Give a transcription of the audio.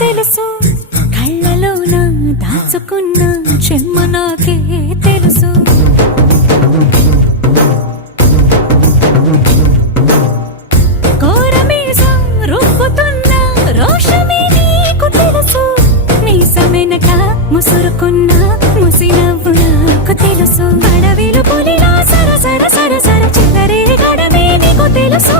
తెలుసు కళ్ళలోన దాచుకున్న చెమ్మ నాకే తెలుసు కోరమీసం రుబ్బుతున్న రోషమే నీకు తెలుసు మీసమెనక ముసురుకున్న ముసినవ్వు నాకు తెలుసు అడవిలు పులిలా సర సర సర సర చెదరే గడమే నీకు తెలుసు